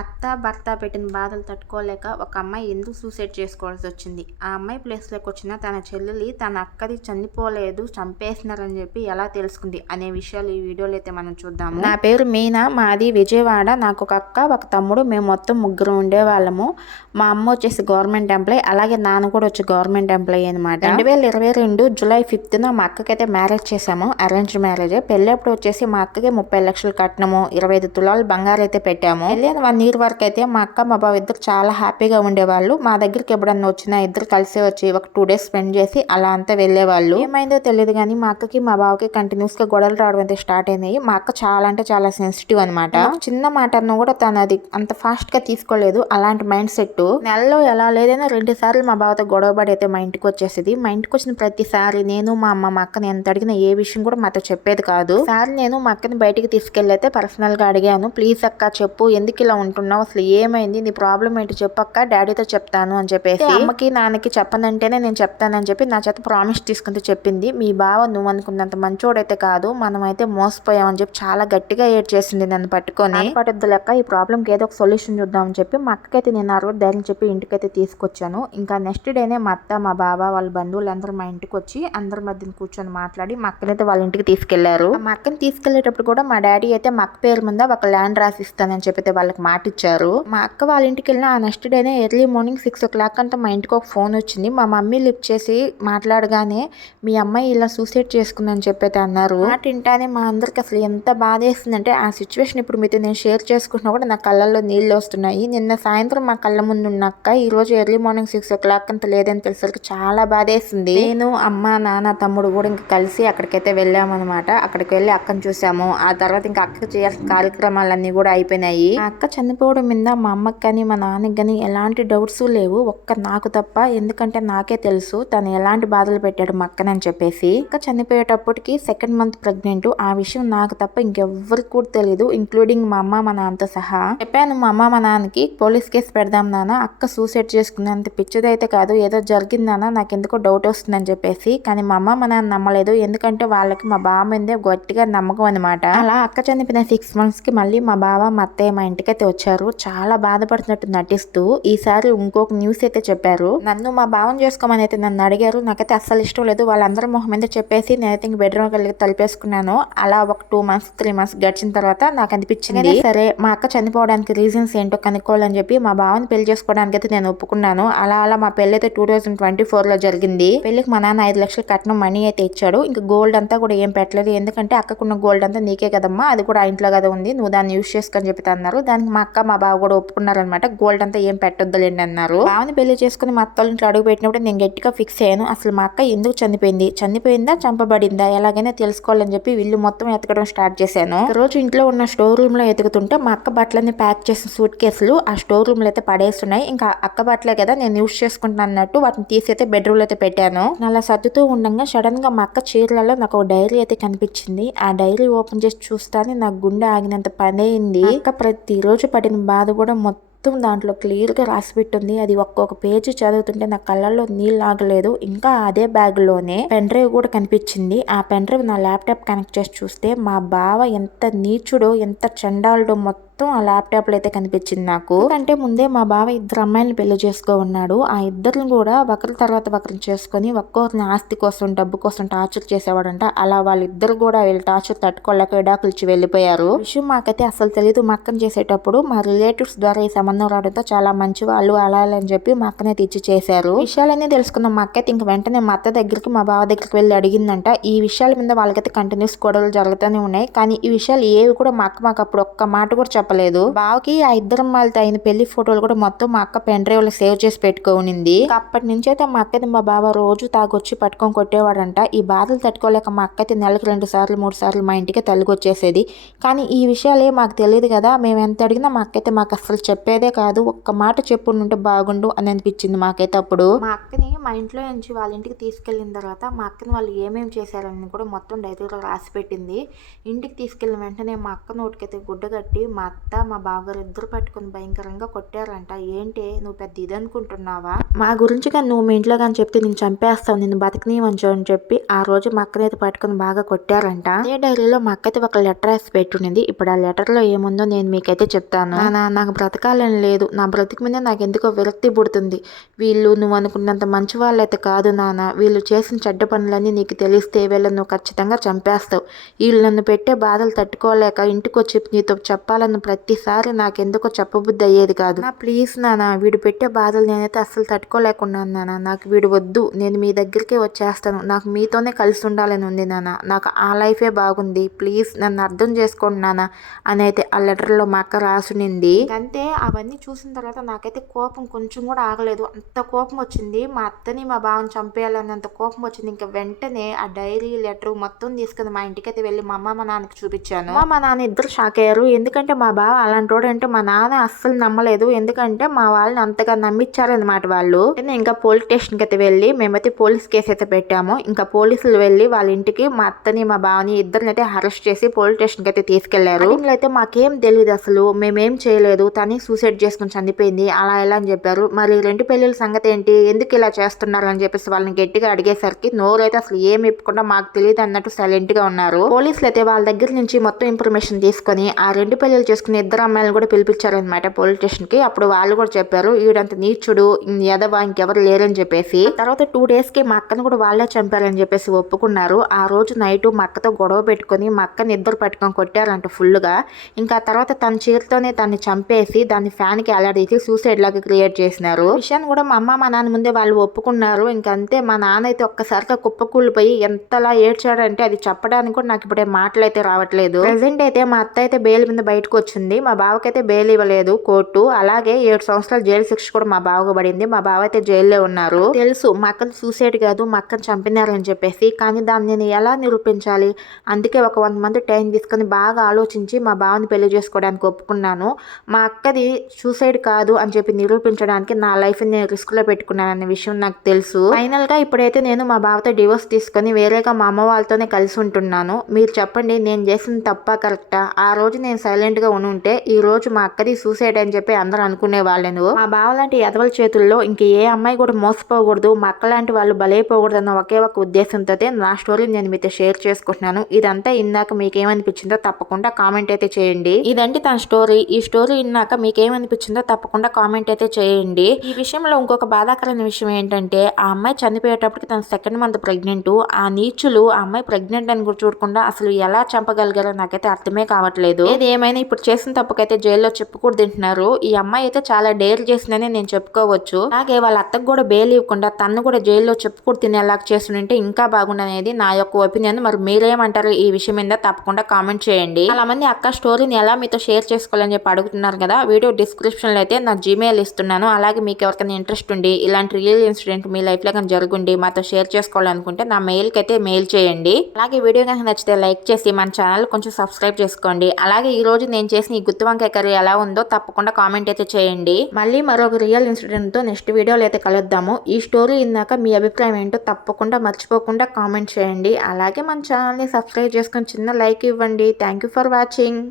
అత్త, భర్త పెట్టిన బాధలు తట్టుకోలేక ఒక అమ్మాయి ఎందుకు సూసైడ్ చేసుకోవాల్సి వచ్చింది? ఆ అమ్మాయి ప్లేస్‌లోకి వచ్చిన తన చెల్లెలి తన అక్కది చనిపోలేదు, చంపేసినారని చెప్పి ఎలా తెలుసుకుంది అనే విషయాలు ఈ వీడియోలో అయితే మనం చూద్దాము. నా పేరు మీనా, మాది విజయవాడ. నాకు ఒక అక్క, ఒక తమ్ముడు. మేము మొత్తం ముగ్గురు ఉండేవాళ్ళము. మా అమ్మ వచ్చేసి గవర్నమెంట్ ఎంప్లాయ్, అలాగే నాన్న కూడా వచ్చి గవర్నమెంట్ ఎంప్లాయ్ అనమాట. 2022 జూలై 5న మా అక్కకైతే మ్యారేజ్ చేసాము. Arranged marriage. పెళ్ళప్పుడు వచ్చేసి మా అక్కకి 30 లక్షలు కట్నము, 25 తులాలు బంగారు అయితే పెట్టాము. పెళ్ళైన 1 ఇయర్ వరకు అయితే మా అక్క, మా బావ ఇద్దరు చాలా హ్యాపీగా ఉండేవాళ్ళు. మా దగ్గరికి ఎప్పుడన్నా వచ్చినా ఇద్దరు కలిసి వచ్చి ఒక 2 days స్పెండ్ చేసి అలా అంతా వెళ్ళేవాళ్ళు. ఏమైందో తెలియదు కానీ మా అక్కకి, మా బావకి కంటిన్యూస్ గా గొడవలు రావడం అయితే స్టార్ట్ అయినాయి. మా అక్క చాలా అంటే చాలా సెన్సిటివ్ అనమాట. చిన్న మాటను కూడా తను అది అంత ఫాస్ట్ గా తీసుకోలేదు. అలాంటి మైండ్ సెట్. నెలలో ఎలా లేదైనా 2 సార్లు మా బావతో గొడవపడి అయితే మా ఇంటికి వచ్చేసింది. మా ఇంటికి వచ్చిన ప్రతిసారి నేను, మా అమ్మ, మా అక్కని ఎంత అడిగినా ఏ విషయం కూడా మాతో చెప్పేది కాదు. సార్ నేను మా అక్కని బయటికి తీసుకెళ్ళి అయితే పర్సనల్ గా అడిగాను. ప్లీజ్ అక్క చెప్పు, ఎందుకు ఇలా ఉంటున్నావు, అసలు ఏమైంది, నీ ప్రాబ్లం ఏంటి చెప్పక్క, డాడీతో చెప్తాను అని చెప్పేసి అమ్మకి నాన్నకి చెప్పనంటేనే నేను చెప్తానని చెప్పి నా చేత ప్రామిస్ తీసుకుంటూ చెప్పింది. మీ బావ నువ్వు అనుకున్నంత మంచోడైతే కాదు, మనం అయితే మోసపోయామని చెప్పి చాలా గట్టిగా ఏడ్ చేసింది నన్ను పట్టుకొని. పట్టుద్దు లెక్క, ఈ ప్రాబ్లంకి ఏదో ఒక సొల్యూషన్ చూద్దామని చెప్పి మా అక్కకైతే నేను ఆ రోజు ధైర్యం చెప్పి ఇంటికైతే తీసుకొచ్చాను. ఇంకా నెక్స్ట్ డేనే మా అత్త, మా బావ, వాళ్ళ బంధువులందరూ మా ఇంటికి వచ్చి అందరి మధ్యన కూర్చొని మాట్లాడి మా అక్కనైతే వాళ్ళ ఇంటికి తీసుకెళ్లారు. మా అక్కని తీసుకెళ్లేటప్పుడు కూడా మా డాడీ అయితే మా అక్క పేరు మీద ఒక ల్యాండ్ రాసిస్తానని చెప్పి వాళ్ళకి మాట ఇచ్చారు. మా అక్క వాళ్ళ ఇంటికి వెళ్ళిన ఆ నెక్స్ట్ డేనే ఎర్లీ మార్నింగ్ 6 o'clock అంతా మా ఇంటికి ఒక ఫోన్ వచ్చింది. మా మమ్మీ లిఫ్ట్ చేసి మాట్లాడగానే మీ అమ్మాయి ఇలా సూసైడ్ చేసుకుందని చెప్పి అన్నారు. మాట వింటానే మా అందరికి అసలు ఎంత బాధ వేసిందంటే ఆ సిచ్యువేషన్ ఇప్పుడు మీతో నేను షేర్ చేసుకుంటున్నా కూడా నా కళ్ళల్లో నీళ్ళు వస్తున్నాయి. నిన్న సాయంత్రం మా కళ్ళ ముందు ఉన్న అక్క ఈ రోజు ఎర్లీ మార్నింగ్ 6 o'clock అంత లేదని తెలిసరికి చాలా బాధ వేసింది. నేను, అమ్మ, నాన్న, తమ్ముడు కూడా ఇంకా కలిసి అక్కడికైతే వెళ్ళామన్నమాట. అక్కడికి వెళ్ళి అక్కని చూసాము. ఆ తర్వాత ఇంకా అక్కకి చేయాల్సిన కార్యక్రమాలన్నీ కూడా అయిపోయినాయి. మా అక్క చనిపోవడం మీద మా అమ్మకి కానీ మా నాన్నకి కానీ ఎలాంటి డౌట్స్ లేవు, ఒక్క నాకు తప్ప. ఎందుకంటే నాకే తెలుసు తను ఎలాంటి బాధలు పెట్టాడు మా అక్కనని చెప్పేసి. అక్క చనిపోయేటప్పటికి 2nd month ప్రెగ్నెంట్. ఆ విషయం నాకు తప్ప ఇంకెవ్వరికి కూడా తెలియదు, ఇంక్లూడింగ్ మా అమ్మ, మా నాన్నతో సహా. చెప్పాను మా అమ్మ, మా నాన్నకి, పోలీస్ కేసు పెడదాం నాన్న, అక్క సూసైడ్ చేసుకున్నంత పిచ్చిదైతే కాదు, ఏదో జరిగిందన్న, నాకు ఎందుకో డౌట్ వస్తుందని చెప్పేసి. కానీ మా అమ్మ, మా నాన్న నమ్మలేదు. ఎందుకంటే వాళ్ళకి మా బావ మీదే గట్టిగా నమ్మకం అనమాట. అలా అక్క చనిపోయిన 6 months కి మళ్ళీ మా బావ, మా అత్తయ్య మా ఇంటికైతే వచ్చారు. చాలా బాధపడుతున్నట్టు నటిస్తూ. ఈసారి ఇంకొక న్యూస్ అయితే చెప్పారు. నన్ను మా బావని చేసుకోమని అయితే నన్ను అడిగారు. నాకైతే అస్సలు ఇష్టం లేదు. వాళ్ళందరూ మొహం మీద చెప్పేసి నేనైతే ఇంక బెడ్రూమ్ వెళ్ళి తలిపేసుకున్నాను. అలా ఒక 2 months 3 months గడిచిన తర్వాత నాకు అనిపించింది, సరే మా అక్క చనిపోవడానికి రీజన్స్ ఏంటో కనుక్కోవాలని చెప్పి మా బావని పెళ్లి చేసుకోవడానికి అయితే నేను ఒప్పుకున్నాను. అలా మా పెళ్లి అయితే 2024లో జరిగింది. పెళ్లికి మా నాన్న 5 లక్షలు కట్నం మనీ అయితే ఇచ్చాడు. ఇంకా గోల్డ్ అంతా కూడా ఏం పెట్టలేదు. ఎందుకంటే అక్కకున్న గోల్డ్ అంతా నీకే కదమ్మా, అది కూడా ఆ ఇంట్లో కదా ఉంది, నువ్వు దాన్ని యూజ్ చేసుకొని చెప్పి అన్నారు. దానికి మా అక్క, మా బావ కూడా ఒప్పుకున్నారనమాట. గోల్డ్ అంతా ఏం పెట్టొద్దులేండి అన్నారు. బావని పెళ్లి చేసుకుని మా అత్తల ఇంట్లో అడుగు పెట్టినప్పుడు నేను గట్టిగా ఫిక్స్ అయ్యాను, అసలు మా అక్క ఎందుకు చనిపోయింది, చనిపోయిందా చంపబడిందా, ఎలాగైనా తెలుసుకోవాలని చెప్పి ఇల్లు మొత్తం ఎతకడం స్టార్ట్ చేశాను. రోజు ఇంట్లో ఉన్న స్టోర్ రూమ్ లో ఎతుకుతుంటే మా అక్క బట్టలన్నీ ప్యాక్ చేసిన సూట్ కేసులు ఆ స్టోర్ రూమ్ లో అయితే పడేస్తున్నాయి. ఇంకా అక్క బట్టలే కదా నేను యూజ్ చేసుకుంటాను అన్నట్టు వాటిని తీసి అయితే బెడ్రూమ్ లో అయితే పెట్టాను. అలా సర్దుతూ ఉండగా సడన్ గా మా అక్క చీరలలో నాకు ఒక డైరీ అయితే కనిపించింది. ఆ డైరీ ఓపెన్ చేసి చూస్తానే నాకు గుండె ఆగినంత పని అయింది. అక్క ప్రతిరోజు పడిన బాధ కూడా మొత్తం దాంట్లో క్లియర్ గా రాసి పెట్టుంది. అది ఒక్కొక్క పేజీ చదువుతుంటే నా కళ్ళల్లో నీళ్ళు ఆగలేదు. ఇంకా అదే బ్యాగ్ లోనే పెన్ డ్రైవ్ కూడా కనిపించింది. ఆ పెన్ డ్రైవ్ నా ల్యాప్టాప్ కనెక్ట్ చేసి చూస్తే మా బావ ఎంత నీచుడో, ఎంత చండాలుడో మొత్తం ఆ ల్యాప్టాప్ లో అయితే కనిపించింది నాకు. అంటే ముందే మా బావ 2 అమ్మాయిలను పెళ్లి చేసుకో ఉన్నాడు. ఆ ఇద్దరిని కూడా ఒకరి తర్వాత ఒకరిని చేసుకుని ఒక్కొక్కరిని ఆస్తి కోసం, డబ్బు కోసం టార్చర్ చేసేవాడంట. అలా వాళ్ళిద్దరు కూడా వీళ్ళ టార్చర్ తట్టుకోలేక విడాకులు ఇచ్చి వెళ్ళిపోయారు. విషయం మాకైతే అసలు తెలియదు. మా అక్కని చేసేటప్పుడు మా రిలేటివ్స్ ద్వారా ఈ సంబంధం రావడంతో చాలా మంచి వాళ్ళు అలా అని చెప్పి మా అక్కనే తెచ్చి చేశారు. విషయాలన్నీ తెలుసుకున్న మా అక్కైతే ఇంక వెంటనే మా అత్త దగ్గరికి, మా బావ దగ్గరికి వెళ్ళి అడిగిందంట. ఈ విషయాల మీద వాళ్ళకైతే కంటిన్యూస్ గొడవలు జరుగుతూనే ఉన్నాయి. కానీ ఈ విషయాలు ఏవి కూడా మా అక్క మాకు అప్పుడు ఒక్క మాట కూడా చెప్పలేదు. బావకి ఆ 2 అమ్మాయిలతో అయిన పెళ్లి ఫోటోలు కూడా మొత్తం మా అక్క పెన్ డ్రైవ్ లో సేవ్ చేసి పెట్టుకోనింది. అప్పటి నుంచి అయితే మా అక్క మా బావ రోజు తాగొచ్చి పట్టుకొని కొట్టేవాడంట. ఈ బాధలు తట్టుకోలేక మా అక్క అయితే నెలకు 2 సార్లు 3 సార్లు మా ఇంటికి తల్లికొచ్చేసేది. కానీ ఈ విషయాలే మాకు తెలియదు కదా, మేము ఎంత అడిగినా మా అక్క అయితే మాకు అసలు చెప్పేదే కాదు. ఒక్క మాట చెప్పుంటే బాగుండు అని అనిపించింది మాకైతే అప్పుడు. మా అక్కని మా ఇంట్లో నుంచి వాళ్ళ ఇంటికి తీసుకెళ్లిన తర్వాత మా అక్కని వాళ్ళు ఏమేమి చేశారని కూడా మొత్తం డైరీలో రాసి పెట్టింది. ఇంటికి తీసుకెళ్లిన వెంటనే మా అక్క నోటికైతే గుడ్డ కట్టి మా అత్త అత్త మా బావగారు ఇద్దరు పట్టుకుని భయంకరంగా కొట్టారంట. ఏంటి నువ్వు పెద్ద ఇది అనుకుంటున్నావా, మా గురించి కానీ నువ్వు మీ ఇంట్లో కానీ చెప్తే నేను చంపేస్తావు, నిన్ను బతకనీయమంచు అని చెప్పి ఆ రోజు మా అక్కనైతే పట్టుకుని బాగా కొట్టారంట. అదే డైరీలో మా అక్కైతే ఒక లెటర్ రాసి పెట్టుండింది. ఇప్పుడు ఆ లెటర్ లో ఏముందో నేను మీకైతే చెప్తాను. నాకు బ్రతకాలని లేదు, నా బ్రతికి మీద నాకు ఎందుకో విరక్తి పుడుతుంది. వీళ్ళు నువ్వు అనుకున్నంత మంచి వాళ్ళైతే కాదు నాన్న, వీళ్ళు చేసిన చెడ్డ పనులన్నీ నీకు తెలిస్తే వీళ్ళని నువ్వు ఖచ్చితంగా చంపేస్తావు. వీళ్ళు నన్ను పెట్టే బాధలు తట్టుకోలేక ఇంటికి వచ్చి నీతో చెప్పాలన్న ప్రతిసారి నాకెందుకో చెప్పబుద్ధి అయ్యేది కాదు. నా ప్లీజ్ నాన్న, వీడు పెట్టే బాధలు నేనైతే అస్సలు తట్టుకోలేకున్నాను నాన్న, నాకు వీడు వద్దు, నేను మీ దగ్గరికే వచ్చేస్తాను, నాకు మీతోనే కలిసి ఉండాలని ఉంది నాన్న, నాకు ఆ లైఫే బాగుంది, ప్లీజ్ నన్ను అర్థం చేసుకోండి నాన్న అని అయితే ఆ లెటర్లో మా అక్క రాసునింది. అంతే అవన్నీ చూసిన తర్వాత నాకైతే కోపం కొంచెం కూడా ఆగలేదు, అంత కోపం వచ్చింది. మా అత్తని మా బావని చంపేయాలన్నంత కోపం వచ్చింది. ఇంకా వెంటనే ఆ డైరీ లెటర్ మొత్తం తీసుకుని మా ఇంటికైతే వెళ్ళి మా అమ్మ మా నాన్నకి చూపించాను. మా నాన్న ఇద్దరు షాక్ అయ్యారు. ఎందుకంటే మా బావ అలాంటి వాడు అంటే మా నాన్న అస్సలు నమ్మలేదు. ఎందుకంటే మా వాళ్ళని అంతగా నమ్మించారనమాట వాళ్ళు. ఇంకా పోలీస్ స్టేషన్కి అయితే వెళ్ళి మేమైతే పోలీస్ కేసు అయితే పెట్టాము. ఇంకా పోలీసులు వెళ్ళి వాళ్ళ ఇంటికి మా అత్తని మా బావని ఇద్దరిని అయితే అరెస్ట్ చేసి పోలీస్ స్టేషన్కి అయితే తీసుకెళ్లారు. ఇంట్లో అయితే మాకేం తెలియదు, అసలు మేమేం చేయలేదు, తని సూసైడ్ చేసుకుని చనిపోయింది అలా ఎలా అని చెప్పారు. మరి రెండు పెళ్లిళ్ళ సంగతి ఏంటి, ఎందుకు ఇలా చేస్తున్నారు అని చెప్పేసి వాళ్ళని గట్టిగా అడిగేసరికి నోరైతే అసలు ఏమి ఇప్పకుండా మాకు తెలియదు అన్నట్టు సైలెంట్ గా ఉన్నారు. పోలీసులు అయితే వాళ్ళ దగ్గర నుంచి మొత్తం ఇన్ఫర్మేషన్ తీసుకొని ఆ రెండు పెళ్లిళ్ళు చేసుకుని ఇద్దరు అమ్మాయిలు కూడా పిలిపించారనమాట పోలీస్ స్టేషన్ కి. అప్పుడు వాళ్ళు కూడా చెప్పారు ఈడంత నీచుడు ఎదవా ఇంకెవరు లేరని చెప్పేసి. తర్వాత 2 days కి మా అక్కను కూడా వాళ్ళే చంపారని చెప్పేసి ఒప్పుకున్నారు. ఆ రోజు నైట్ మా అక్కతో గొడవ పెట్టుకుని మా అక్కని ఇద్దరు పట్టుకొని కొట్టారంట ఫుల్ గా. ఇంకా తర్వాత తన చేతితోనే దాన్ని చంపేసి దాన్ని ఫ్యాన్ కి అలడేసి సూసైడ్ లాగా క్రియేట్ చేసినారు. విషయాన్ని కూడా మా అమ్మ మా నాన్న ముందే వాళ్ళు ఒప్పుకున్నారు. ఇంకంతే మా నాన్న అయితే ఒక్కసారిగా కుప్పకూలిపోయి ఎంతలా ఏడ్చాడంటే అది చెప్పడానికి కూడా నాకు ఇప్పుడే మాటలు అయితే రావట్లేదు. ప్రెసెంట్ అయితే మా అత్త అయితే బెయిల్ మీద బయటకు వచ్చింది. మా బావకైతే బెయిల్ ఇవ్వలేదు కోర్టు. అలాగే 7 సంవత్సరాల జైలు శిక్ష కూడా మా బావకు పడింది. మా బావ అయితే జైల్లో ఉన్నారు. తెలుసు మా అక్కని సూసైడ్ కాదు మా అక్కని చంపినారని చెప్పేసి, కానీ దాన్ని నేను ఎలా నిరూపించాలి, అందుకే ఒక 1 month టైం తీసుకొని బాగా ఆలోచించి మా బావని పెళ్లి చేసుకోవడానికి ఒప్పుకున్నాను. మా అక్కది సూసైడ్ కాదు అని చెప్పి నిరూపించడానికి నా లైఫ్ నేను రిస్క్ లో పెట్టుకున్నాను అనే విషయం నాకు తెలుసు. ఫైనల్ గా ఇప్పుడైతే నేను మా బావతో డివోర్స్ తీసుకొని వేరేగా మా అమ్మ వాళ్ళతోనే కలిసి ఉంటున్నాను. మీరు చెప్పండి నేను చేసిన తప్ప కరెక్టా? ఆ రోజు నేను సైలెంట్ గా ఉంటే ఈ రోజు మా అక్కది సూసైడ్ అని చెప్పి అందరూ అనుకునే వాళ్ళను. మా బావ లాంటి ఎదవల చేతుల్లో ఇంక ఏ అమ్మాయి కూడా మోసపోకూడదు, మా అక్క లాంటి వాళ్ళు బలైపోకూడదు అన్న ఒకే ఒక ఉద్దేశంతో నా స్టోరీ నేను మీతో షేర్ చేసుకుంటున్నాను. ఇదంతా ఇందాక మీకేమనిపించిందో తప్పకుండా కామెంట్ అయితే చేయండి. ఇదంటే తన స్టోరీ. ఈ స్టోరీ విన్నాక మీకేమనిపించిందో తప్పకుండా కామెంట్ అయితే చేయండి. ఈ విషయంలో ఇంకొక బాధాకరమైన విషయం ఏంటంటే ఆ అమ్మాయి చనిపోయేటప్పటికి తన 2nd month ప్రెగ్నెంట్. ఆ నీచులు ఆ అమ్మాయి ప్రెగ్నెంట్ అని కూడా చూడకుండా అసలు ఎలా చంపగలిగారో నాకైతే అర్థమే కావట్లేదు. ఏది ఏమైనా ఇప్పుడు చేసిన తప్పుకైతే జైల్లో చెప్పుకూడదు తింటున్నారు. ఈ అమ్మాయి అయితే చాలా డేర్ చేసిందని నేను చెప్పుకోవచ్చు. అలాగే వాళ్ళ అత్తకు కూడా బెయిల్ ఇవ్వకుండా తను కూడా జైల్లో చెప్పుకూడదు తినేలా చేస్తుంటే ఇంకా బాగుండనేది నా యొక్క ఒపీనియన్. మరి మీరేమంటారు ఈ విషయం మీద తప్పకుండా కామెంట్ చేయండి. చాలా మంది అక్క స్టోరీని ఎలా మీతో షేర్ చేసుకోవాలని చెప్పి అడుగుతున్నారు కదా. వీడియో డిస్క్రిప్షన్ లో అయితే నా జీమెయిల్ ఇస్తున్నాను. అలాగే మీకు ఎవరికైనా ఇంట్రెస్ట్ ఉండి ఇలాంటి రియల్ ఇన్సిడెంట్ మీ లైఫ్ లో కానీ జరుగుండి మాతో షేర్ చేసుకోవాలనుకుంటే నా మెయిల్ కి అయితే మెయిల్ చేయండి. అలాగే వీడియో కనుక నచ్చితే లైక్ చేసి మన ఛానల్ కొంచెం సబ్స్క్రైబ్ చేసుకోండి. అలాగే ఈ రోజు నేను చేసిన ఈ గుత్తి వంకాయ కర్రీ ఎలా ఉందో తప్పకుండా కామెంట్ అయితే చేయండి. మళ్ళీ మరొక రియల్ ఇన్సిడెంట్ తో నెక్స్ట్ వీడియోలో అయితే కలుద్దాము. ఈ స్టోరీ ఇందాక మీ అభిప్రాయం ఏంటో తప్పకుండా మర్చిపోకుండా కామెంట్ చేయండి. అలాగే మన ఛానల్ ని సబ్స్క్రైబ్ చేసుకొని చిన్న లైక్ ఇవ్వండి. Thank you for watching.